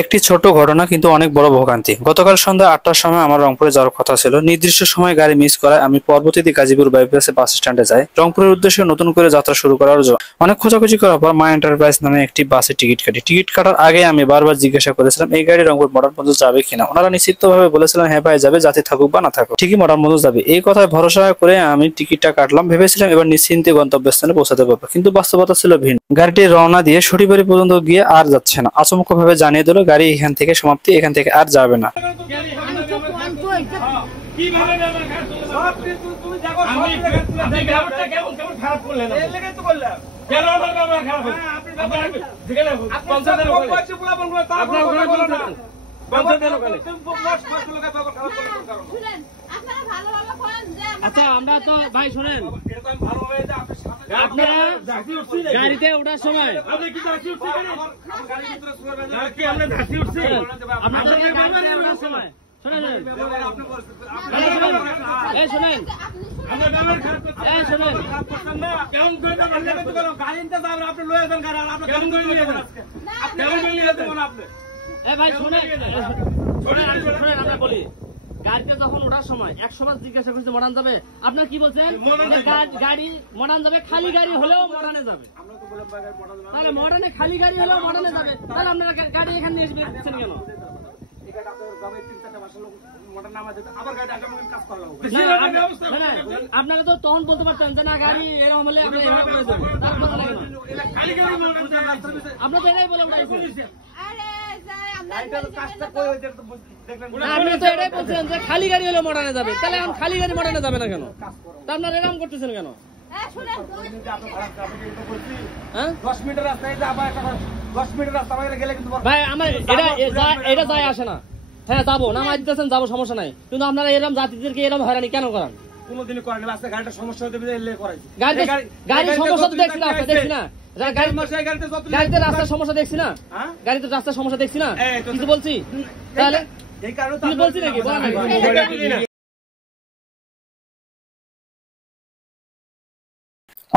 একটি ছোট ঘটনা কিন্তু অনেক বড় ভোগান্তি। গতকাল সন্ধ্যা ৮টার সময় আমার রংপুরে যাওয়ার কথা ছিল। নির্দিষ্ট সময়ে গাড়ি মিস করায় আমি পরবর্তীতে গাজীপুর বাইপাসে বাস স্ট্যান্ডে যাই রংপুরের উদ্দেশ্যে নতুন করে যাত্রা শুরু করার জন্য। অনেক খোঁজাখুঁজি করার পর মা এন্টারপ্রাইজ নামে একটি বাসে টিকিট কাটি। টিকিট কাটার আগে আমি বারবার জিজ্ঞাসা করেছিলাম এই গাড়ি রংপুর মডার্ন পর্যন্ত যাবে কিনা। ওনারা নিশ্চিতভাবে বলেছিলেন হ্যাঁ ভাই যাবে, যাতে থাকুক বা না থাকুক ঠিকই মডার্ন পর্যন্ত যাবে। এই কথায় ভরসা করে আমি টিকিটটা কাটলাম, ভেবেছিলাম এবার নিশ্চিন্তে গন্তব্যস্থানে পৌঁছাতে পারবো, কিন্তু বাস্তবতা ছিল ভিন্ন। গাড়িটি রওনা দিয়ে সঠিবাড়ি পর্যন্ত গিয়ে আর যাচ্ছে না। আচমকা ভাবে জানিয়ে দিল গাড়ি এখান থেকে সমাপ্তি, এখান থেকে আর যাবে না। আচ্ছা আমরা তো ভাই শুনেন, আপনারা গাড়িতে ওঠার সময় বলি গাড়িতে যখন ওঠার সময় 100 বার জিজ্ঞাসা করছে মডার্ন যাবে, আপনার কি বলছেন? গাড়ি মডার্ন যাবে, খালি গাড়ি হলেও মডার্নে যাবে। তাহলে মডার্নে খালি গাড়ি হলেও মডার্নে যাবে, তাহলে আপনারা গাড়ি এখানে নিয়ে আসবেন কেন? আপনাকে তো তখন বলতে পারতেন যে না গাড়ি এরকম হলে আপনার তো এটাই বলে আপনি তো এটাই বলছেন যে খালি গাড়ি হলে মডার্নে যাবে, তাহলে এখন খালি গাড়ি মডার্নে যাবে না কেন? তা আপনারা এরকম করতেছেন কেন? 10 মিনিটের রাস্তা গেলে কিন্তু ভাই আমার এটা যায় আসে না। হ্যাঁ যাবো না দিতেছেন, যাবো সমস্যা নাই, কিন্তু আপনারা এরকম জাতিদেরকে এরকম হয়রানি কেন করান? কোনদিনই করেন না। আজকে গাড়িটা সমস্যা হতে গাড়ির সমস্যা তো দেখছি না, দেখছি না গাড়িতে রাস্তার সমস্যা দেখছি না, গাড়িতে রাস্তার সমস্যা দেখছি না, কিছু বলছি তাহলে বলছি নাকি?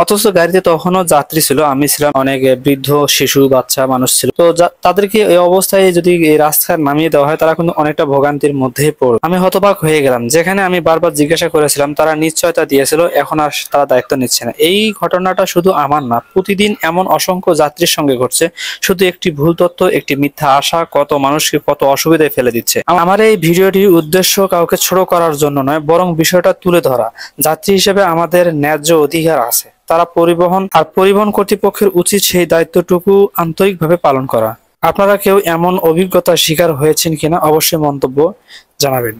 অথচ গাড়িতে তখনও যাত্রী ছিল, আমি ছিলাম, অনেক বৃদ্ধ, শিশু, বাচ্চা মানুষ ছিল। তো তাদেরকে এই অবস্থায় যদি এই রাস্তায় নামিয়ে দেওয়া হয় তারা কিন্তু অনেকটা ভোগান্তির মধ্যেই পড়ল। আমি হতবাক হয়ে গেলাম। যেখানে আমি বারবার জিজ্ঞাসা করেছিলাম তারা নিশ্চয়তা দিয়েছিল, এখন আর তারা দায়িত্ব নিচ্ছে না। এই ঘটনাটা শুধু আমার না, প্রতিদিন এমন অসংখ্য যাত্রীর সঙ্গে ঘটছে। শুধু একটি ভুল তথ্য, একটি মিথ্যা আশা কত মানুষকে কত অসুবিধায় ফেলে দিচ্ছে। আমার এই ভিডিওটির উদ্দেশ্য কাউকে ছোট করার জন্য নয়, বরং বিষয়টা তুলে ধরা। যাত্রী হিসেবে আমাদের ন্যায্য অধিকার আছে, তারা পরিবহন কর্তৃপক্ষের উচিত সেই দায়িত্বটুকু আন্তরিকভাবে পালন করা। আপনারা কেউ এমন অভিজ্ঞতার শিকার হয়েছেন কিনা অবশ্যই মন্তব্য জানাবেন।